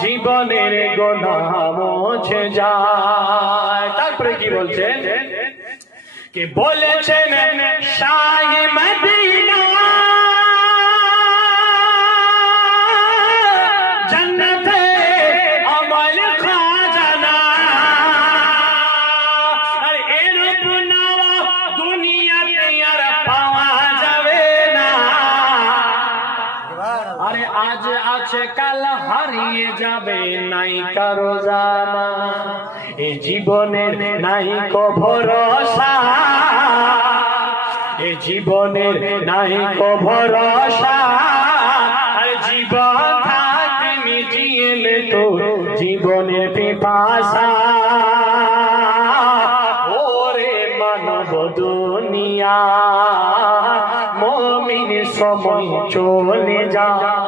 জীবনের গুনাহ মুছে যায়। তারপরে কি বলছেন? কি বলেছেন শাহে মদিনা জান্নাতে আমল খাজানা। আর এরূপ নাওয়া দুনিয়াতে আর পাওয়া যাবে না। আরে আজ আছে কাল হারিয়ে যাবে, নাই কারো জানা। এই জীবনের নাই কো ভরসা, এই জীবনের নাই কো ভরসা। আর জীবন থাকতে মিটিয়ে তো জীবনের পিপাসা। ওরে মানব দুনিয়া, মুমিন সময় চলে যায়।